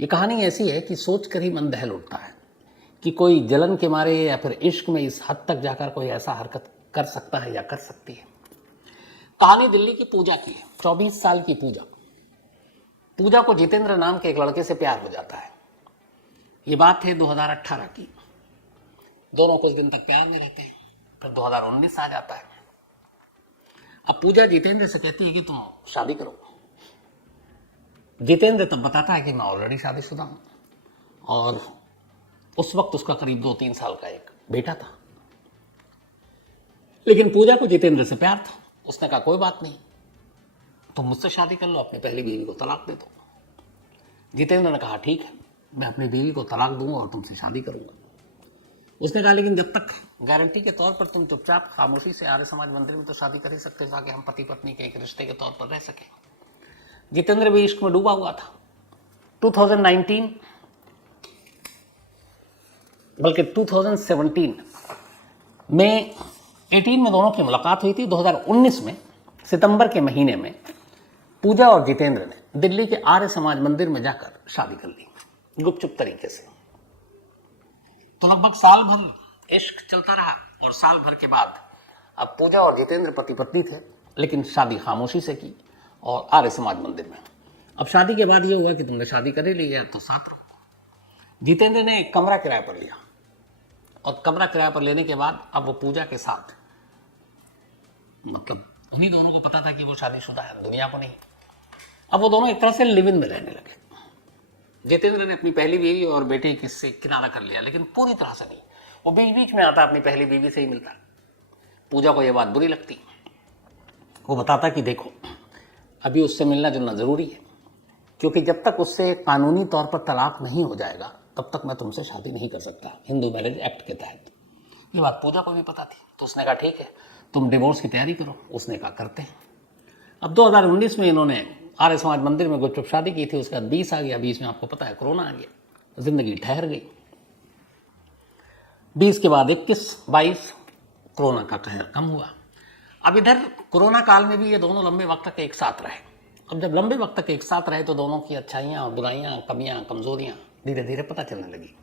ये कहानी ऐसी है कि सोच कर ही मन दहल उठता है कि कोई जलन के मारे या फिर इश्क में इस हद तक जाकर कोई ऐसा हरकत कर सकता है या कर सकती है। कहानी दिल्ली की पूजा की है। 24 साल की पूजा। पूजा को जितेंद्र नाम के एक लड़के से प्यार हो जाता है। ये बात है 2018 की। दोनों कुछ दिन तक प्यार में रहते हैं, फिर 2019 आ जाता है। अब पूजा जितेंद्र से कहती है कि तुम शादी करो। जितेंद्र तब बताता है कि मैं ऑलरेडी शादीशुदा हूं और उस वक्त उसका करीब 2-3 साल का एक बेटा था। लेकिन पूजा को जितेंद्र से प्यार था। उसने कहा कोई बात नहीं, तुम मुझसे शादी कर लो, अपनी पहली बीवी को तलाक दे दो। जितेंद्र ने कहा ठीक है, मैं अपनी बीवी को तलाक दूंगा और तुमसे शादी करूंगा। उसने कहा लेकिन जब तक गारंटी के तौर पर तुम चुपचाप खामोशी से आर्य समाज मंदिर में तो शादी कर ही सकते हो, ताकि हम पति पत्नी के एक रिश्ते के तौर पर रह सके। जितेंद्र भी इश्क में डूबा हुआ था। 2019 बल्कि 2017 में 18 में दोनों की मुलाकात हुई थी। 2019 में सितंबर के महीने में पूजा और जितेंद्र ने दिल्ली के आर्य समाज मंदिर में जाकर शादी कर ली, गुपचुप तरीके से। तो लगभग साल भर इश्क चलता रहा और साल भर के बाद अब पूजा और जितेंद्र पति पत्नी थे, लेकिन शादी खामोशी से की और आर्य समाज मंदिर में। अब शादी के बाद ये हुआ कि तुमने शादी कर ही ली है तो साथ रहो। जितेंद्र ने एक कमरा किराए पर लिया और कमरा किराए पर लेने के बाद अब वो पूजा के साथ, मतलब उन्हीं दोनों को पता था कि वो शादीशुदा है, दुनिया को नहीं। अब वो दोनों एक तरह से लिव इन में रहने लगे। जितेंद्र ने अपनी पहली बीवी और बेटी किससे किनारा कर लिया, लेकिन पूरी तरह से नहीं। वो बीच बीच में आता, अपनी पहली बीवी से ही मिलता। पूजा को यह बात बुरी लगती। वो बताता कि देखो अभी उससे मिलना जुलना जरूरी है, क्योंकि जब तक उससे कानूनी तौर पर तलाक नहीं हो जाएगा तब तक मैं तुमसे शादी नहीं कर सकता, हिंदू मैरिज एक्ट के तहत। ये बात पूजा को भी पता थी, तो उसने कहा ठीक है, तुम डिवोर्स की तैयारी करो। उसने कहा करते हैं। अब 2019 में इन्होंने आर्य समाज मंदिर में गुपचुप शादी की थी। उसके बाद 20 आ गया, 20 में आपको पता है कोरोना आ गया, जिंदगी ठहर गई। 20 के बाद 21, 22 कोरोना का कहर कम हुआ। अब इधर कोरोना काल में भी ये दोनों लंबे वक्त तक एक साथ रहे। अब जब लंबे वक्त तक एक साथ रहे तो दोनों की अच्छाइयाँ और बुराइयाँ, कमियाँ, कमजोरियाँ धीरे धीरे पता चलने लगी।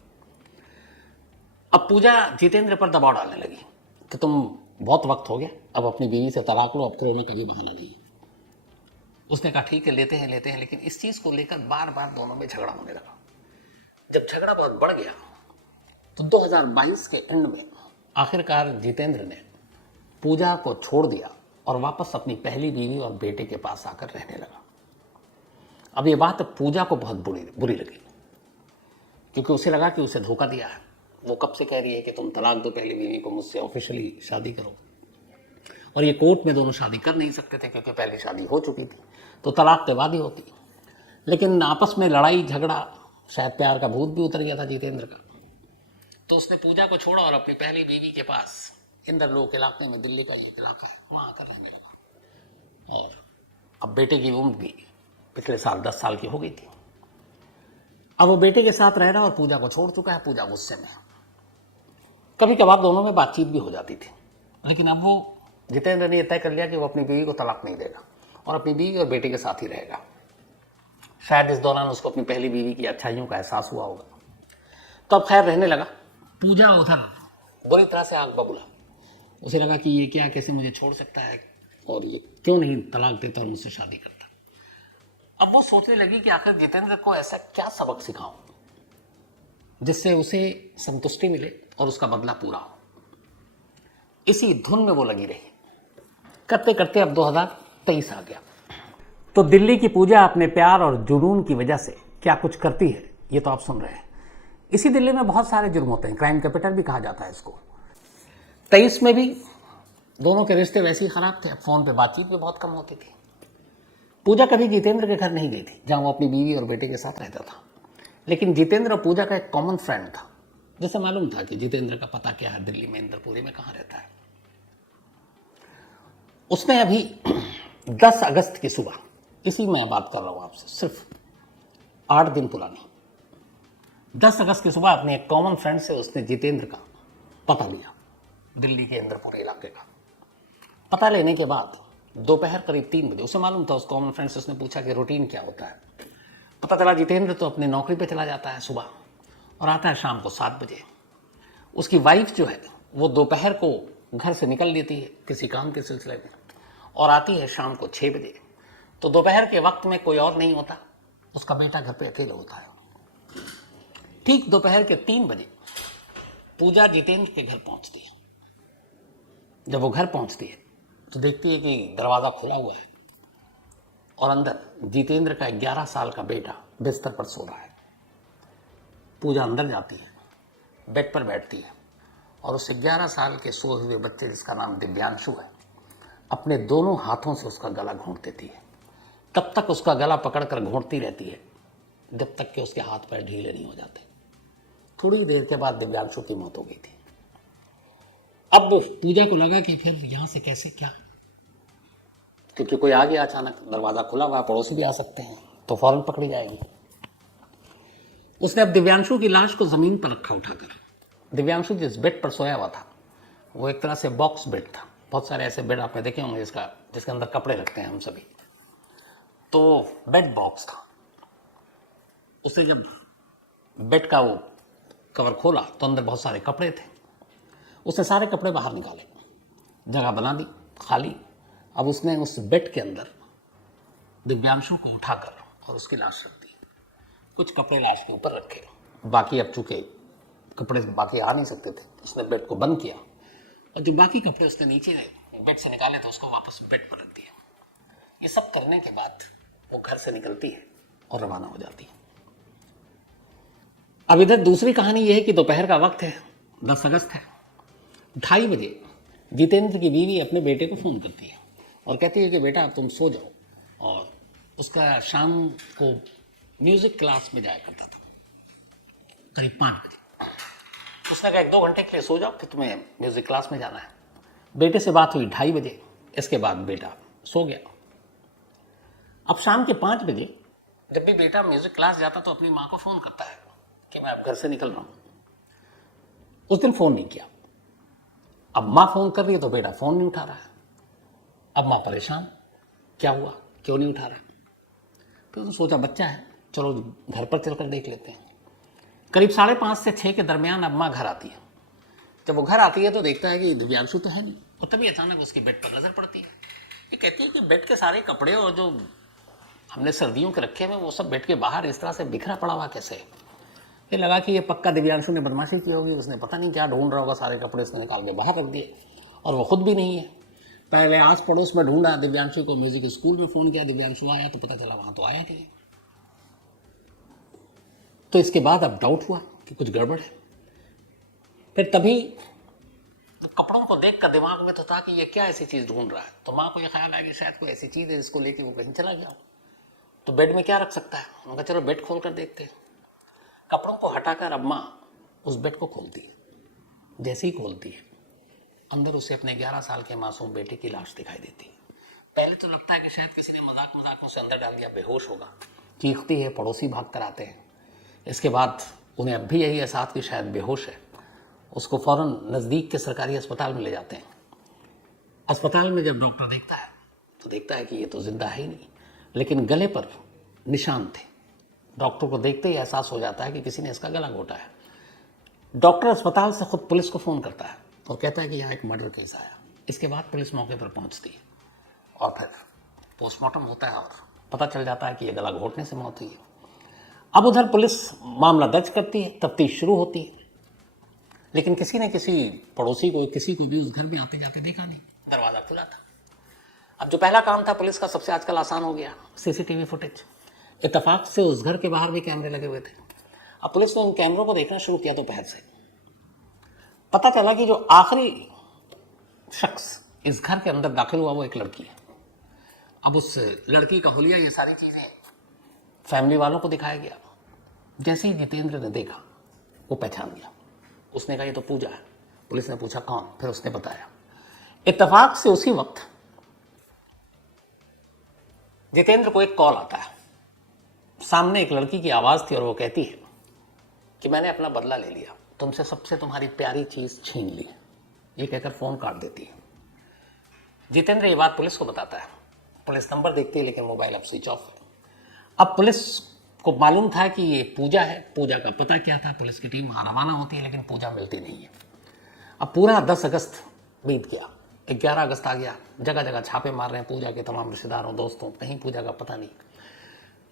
अब पूजा जितेंद्र पर दबाव डालने लगी कि तुम बहुत वक्त हो गया, अब अपनी बीवी से तलाक लो, अब कोरोना का भी बहाना नहीं। उसने कहा ठीक है, लेते हैं, लेकिन इस चीज को लेकर बार बार दोनों में झगड़ा होने लगा। जब झगड़ा बहुत बढ़ गया तो 2022 के एंड में आखिरकार जितेंद्र ने पूजा को छोड़ दिया और वापस अपनी पहली बीवी और बेटे के पास आकर रहने लगा। अब ये बात पूजा को बहुत बुरी लगी, क्योंकि उसे लगा कि उसे धोखा दिया है। वो कब से कह रही है कि तुम तलाक दो पहली बीवी को, मुझसे ऑफिशियली शादी करो। और ये कोर्ट में दोनों शादी कर नहीं सकते थे क्योंकि पहली शादी हो चुकी थी, तो तलाक के बाद ही होती। लेकिन आपस में लड़ाई झगड़ा, शायद प्यार का भूत भी उतर गया था जितेंद्र का, तो उसने पूजा को छोड़ा और अपनी पहली बीवी के पास इंदरलोक इलाके में, दिल्ली का एक इलाका है, वहाँ आकर रहने लगा। और अब बेटे की उम्र भी पिछले साल 10 साल की हो गई थी। अब वो बेटे के साथ रह रहा और पूजा को छोड़ चुका है। पूजा गुस्से में। कभी कभार दोनों में बातचीत भी हो जाती थी, लेकिन अब वो जितेंद्र ने यह तय कर लिया कि वो अपनी बीवी को तलाक नहीं देगा और अपनी बीवी और बेटे के साथ ही रहेगा। शायद इस दौरान उसको अपनी पहली बीवी की अच्छाइयों का एहसास हुआ होगा। तो अब खैर रहने लगा। पूजा उधर बुरी तरह से आग बबूला। उसे लगा कि ये क्या, कैसे मुझे छोड़ सकता है और ये क्यों नहीं तलाक देता और मुझसे शादी करता। अब वो सोचने लगी कि आखिर जितेंद्र को ऐसा क्या सबक सिखाऊं जिससे उसे संतुष्टि मिले और उसका बदला पूरा हो। इसी धुन में वो लगी रही। करते करते अब 2023 आ गया। तो दिल्ली की पूजा अपने प्यार और जुनून की वजह से क्या कुछ करती है, ये तो आप सुन रहे हैं। इसी दिल्ली में बहुत सारे जुर्म होते हैं, क्राइम कैपिटल भी कहा जाता है इसको। 23 में भी दोनों के रिश्ते वैसे ही खराब थे। फोन पे बातचीत भी बहुत कम होती थी। पूजा कभी जितेंद्र के घर नहीं गई थी, जहां वो अपनी बीवी और बेटे के साथ रहता था। लेकिन जितेंद्र और पूजा का एक कॉमन फ्रेंड था, जिसे मालूम था कि जितेंद्र का पता क्या है, दिल्ली में इंदरपुरी में कहाँ रहता है। उसने अभी 10 अगस्त की सुबह, इसी में बात कर रहा हूं आपसे, सिर्फ 8 दिन पुरानी, 10 अगस्त की सुबह अपने एक कॉमन फ्रेंड से उसने जितेंद्र का पता लिया, दिल्ली के इंदरपुरी इलाके का। पता लेने के बाद दोपहर करीब 3 बजे, उसे मालूम था, उस कॉमन फ्रेंड से उसने पूछा कि रूटीन क्या होता है। पता चला जितेंद्र तो अपनी नौकरी पे चला जाता है सुबह और आता है शाम को 7 बजे। उसकी वाइफ जो है वो दोपहर को घर से निकल लेती है किसी काम के सिलसिले में और आती है शाम को 6 बजे। तो दोपहर के वक्त में कोई और नहीं होता, उसका बेटा घर पे अकेले होता है। ठीक दोपहर के 3 बजे पूजा जितेंद्र के घर पहुंचती है। जब वो घर पहुंचती है तो देखती है कि दरवाज़ा खुला हुआ है और अंदर जितेंद्र का 11 साल का बेटा बिस्तर पर सो रहा है। पूजा अंदर जाती है, बेड पर बैठती है और उस 11 साल के सोए हुए बच्चे जिसका नाम दिव्यांशु है अपने दोनों हाथों से उसका गला घोंट देती है। तब तक उसका गला पकड़कर घोंटती रहती है जब तक कि उसके हाथ पैर ढीले नहीं हो जाते। थोड़ी देर के बाद दिव्यांशु की मौत हो गई थी। अब पूजा को लगा कि फिर यहां से कैसे क्या, क्योंकि कोई आ गया अचानक, दरवाजा खुला हुआ, पड़ोसी भी आ सकते हैं तो फौरन पकड़ी जाएगी। उसने अब दिव्यांशु की लाश को जमीन पर रखा उठाकर। दिव्यांशु जिस बेड पर सोया हुआ था वो एक तरह से बॉक्स बेड था। बहुत सारे ऐसे बेड आपने देखे होंगे जिसके अंदर कपड़े रखते हैं हम सभी, तो बेड बॉक्स था। उसने जब बेड का वो कवर खोला तो अंदर बहुत सारे कपड़े थे। उसने सारे कपड़े बाहर निकाले, जगह बना दी खाली। अब उसने उस बेड के अंदर दिव्यांशु को उठाकर और उसकी लाश रख दी। कुछ कपड़े लाश के ऊपर रखे, बाकी अब चूंकि कपड़े बाकी आ नहीं सकते थे, उसने बेड को बंद किया और जो बाकी कपड़े उसने नीचे बेड से निकाले तो उसको वापस बेड पर रख दिया। ये सब करने के बाद वो घर से निकलती है और रवाना हो जाती है। अब इधर दूसरी कहानी यह है कि दोपहर का वक्त है, 10 अगस्त है। 2:30 बजे जितेंद्र की बीवी अपने बेटे को फ़ोन करती है और कहती है कि बेटा तुम सो जाओ। और उसका शाम को म्यूज़िक क्लास में जाया करता था करीब 5 बजे। उसने कहा 1-2 घंटे के लिए सो जाओ, फिर तुम्हें म्यूज़िक क्लास में जाना है। बेटे से बात हुई 2:30 बजे, इसके बाद बेटा सो गया। अब शाम के 5 बजे जब भी बेटा म्यूज़िक क्लास जाता तो अपनी माँ को फ़ोन करता है कि मैं अब घर से निकल रहा हूँ। उस दिन फ़ोन नहीं किया। अब माँ फ़ोन कर रही है तो बेटा फ़ोन नहीं उठा रहा है। अब माँ परेशान, क्या हुआ, क्यों नहीं उठा रहा। फिर उसने सोचा बच्चा है, चलो घर पर चलकर देख लेते हैं। करीब 5:30 से 6 के दरमियान अब माँ घर आती है। जब वो घर आती है तो देखता है कि दिव्यांशु तो है नहीं, और तभी अचानक उसकी बेड पर नजर पड़ती है। ये कहती है कि बेड के सारे कपड़े और जो हमने सर्दियों के रखे हुए वो सब बेड के बाहर इस तरह से बिखरा पड़ा हुआ कैसे। ये लगा कि ये पक्का दिव्यांशु ने बदमाशी की होगी, उसने पता नहीं क्या ढूंढ रहा होगा, सारे कपड़े उसने निकाल के बाहर रख दिए और वो खुद भी नहीं है। पहले आस पड़ोस में ढूंढा, दिव्यांशु को म्यूजिक स्कूल में फ़ोन किया, दिव्यांशु आया तो पता चला वहाँ तो आया नहीं। तो इसके बाद अब डाउट हुआ कि कुछ गड़बड़ है। फिर तभी तो कपड़ों को देख कर दिमाग में तो था कि ये क्या ऐसी चीज़ ढूंढ रहा है। तो माँ को ये ख्याल आया कि शायद कोई ऐसी चीज़ है जिसको लेके वो कहीं चला गया। तो बेड में क्या रख सकता है, उनका चलो बेड खोल कर देखते हैं। कपड़ों को हटाकर अब माँ उस बेड को खोलती है। जैसे ही खोलती है अंदर उसे अपने 11 साल के मासूम बेटे की लाश दिखाई देती है। पहले तो लगता है कि शायद किसी ने मजाक में उसे अंदर डाल दिया, बेहोश होगा। चीखती है, पड़ोसी भाग कर आते हैं। इसके बाद उन्हें अब भी यही एहसास कि शायद बेहोश है। उसको फौरन नज़दीक के सरकारी अस्पताल में ले जाते हैं। अस्पताल में जब डॉक्टर देखता है तो देखता है कि ये तो जिंदा है ही नहीं, लेकिन गले पर निशान थे। डॉक्टर को देखते ही एहसास हो जाता है कि किसी ने इसका गला घोटा है। डॉक्टर अस्पताल से खुद पुलिस को फ़ोन करता है और कहता है कि यहाँ एक मर्डर केस आया। इसके बाद पुलिस मौके पर पहुँचती है और फिर पोस्टमार्टम होता है और पता चल जाता है कि ये गला घोटने से मौत हुई है। अब उधर पुलिस मामला दर्ज करती है, तफ्तीश शुरू होती है, लेकिन किसी न किसी पड़ोसी को, किसी को भी उस घर में आते जाते देखा नहीं। दरवाज़ा खुला था। अब जो पहला काम था पुलिस का, सबसे आजकल आसान हो गया, सीसीटीवी फुटेज। इत्तेफाक से उस घर के बाहर भी कैमरे लगे हुए थे। अब पुलिस ने उन कैमरों को देखना शुरू किया दोपहर से। पता चला कि जो आखिरी शख्स इस घर के अंदर दाखिल हुआ वो एक लड़की है। अब उस लड़की का हुलिया, ये सारी चीज़ें फैमिली वालों को दिखाया गया। जैसे ही जितेंद्र ने देखा वो पहचान गया। उसने कहा ये तो पूजा है। पुलिस ने पूछा कौन, फिर उसने बताया। इत्तेफाक से उसी वक्त जितेंद्र को एक कॉल आता है। सामने एक लड़की की आवाज़ थी और वो कहती है कि मैंने अपना बदला ले लिया, तुमसे सबसे तुम्हारी प्यारी चीज़ छीन ली। ये कहकर फ़ोन काट देती है। जितेंद्र ये बात पुलिस को बताता है। पुलिस नंबर देखती है लेकिन मोबाइल अब स्विच ऑफ है। अब पुलिस को मालूम था कि ये पूजा है, पूजा का पता क्या था, पुलिस की टीम वहाँ रवाना होती है, लेकिन पूजा मिलती नहीं है। अब पूरा 10 अगस्त बीत गया, 11 अगस्त आ गया, जगह जगह छापे मार रहे हैं पूजा के तमाम रिश्तेदारों दोस्तों, कहीं पूजा का पता नहीं।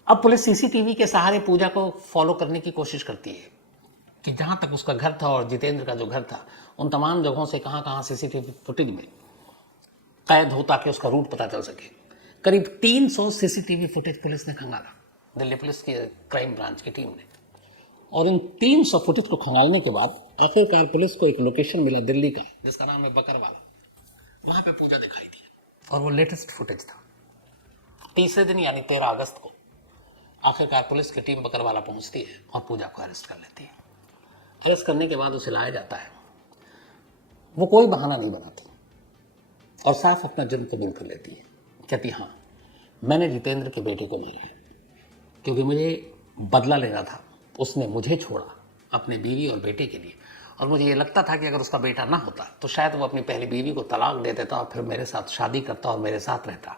अब पुलिस सीसीटीवी के सहारे पूजा को फॉलो करने की कोशिश करती है कि जहाँ तक उसका घर था और जितेंद्र का जो घर था, उन तमाम जगहों से कहाँ कहाँ सीसीटीवी फुटेज में कैद हो ताकि उसका रूट पता चल सके। करीब 300 सीसीटीवी फुटेज पुलिस ने खंगाला, दिल्ली पुलिस की क्राइम ब्रांच की टीम ने। और इन 300 फुटेज को खंगालने के बाद आखिरकार पुलिस को एक लोकेशन मिला दिल्ली का, जिसका नाम है बकरवाला। वहाँ पे पूजा दिखाई दी और वो लेटेस्ट फुटेज था। तीसरे दिन यानी 13 अगस्त को आखिरकार पुलिस की टीम बकरवाला पहुँचती है और पूजा को अरेस्ट कर लेती है। अरेस्ट करने के बाद उसे लाया जाता है। वो कोई बहाना नहीं बनाती और साफ अपना जुर्म कबूल कर लेती है। कहती हाँ, मैंने जितेंद्र के बेटे को मारा है क्योंकि मुझे बदला लेना था। उसने मुझे छोड़ा अपने बीवी और बेटे के लिए, और मुझे ये लगता था कि अगर उसका बेटा ना होता तो शायद वो अपनी पहली बीवी को तलाक दे देता और फिर मेरे साथ शादी करता और मेरे साथ रहता।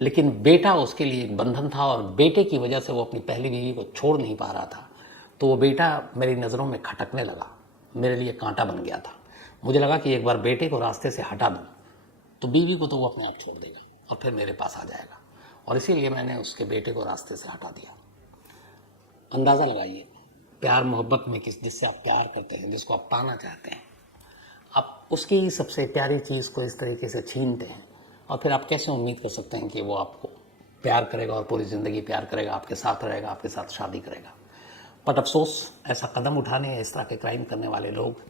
लेकिन बेटा उसके लिए एक बंधन था और बेटे की वजह से वो अपनी पहली बीवी को छोड़ नहीं पा रहा था। तो वो बेटा मेरी नज़रों में खटकने लगा, मेरे लिए कांटा बन गया था। मुझे लगा कि एक बार बेटे को रास्ते से हटा दूँ तो बीवी को तो वो अपने आप छोड़ देगा और फिर मेरे पास आ जाएगा, और इसीलिए मैंने उसके बेटे को रास्ते से हटा दिया। अंदाज़ा लगाइए, प्यार मोहब्बत में जिससे आप प्यार करते हैं, जिसको आप पाना चाहते हैं, आप उसकी सबसे प्यारी चीज़ को इस तरीके से छीनते हैं, और फिर आप कैसे उम्मीद कर सकते हैं कि वो आपको प्यार करेगा और पूरी ज़िंदगी प्यार करेगा, आपके साथ रहेगा, आपके साथ शादी करेगा। बट अफसोस, ऐसा कदम उठाने या इस तरह के क्राइम करने वाले लोग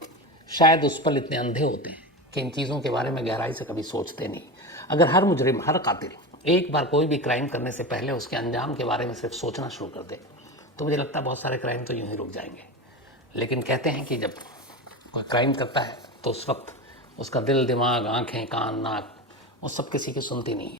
शायद उस पल इतने अंधे होते हैं कि इन चीज़ों के बारे में गहराई से कभी सोचते नहीं। अगर हर मुजरिम, हर कातिल एक बार कोई भी क्राइम करने से पहले उसके अंजाम के बारे में सिर्फ सोचना शुरू कर दे तो मुझे लगता है बहुत सारे क्राइम तो यूं ही रुक जाएंगे। लेकिन कहते हैं कि जब कोई क्राइम करता है तो उस वक्त उसका दिल, दिमाग, आंखें, कान, नाक, वो सब किसी की सुनती नहीं है।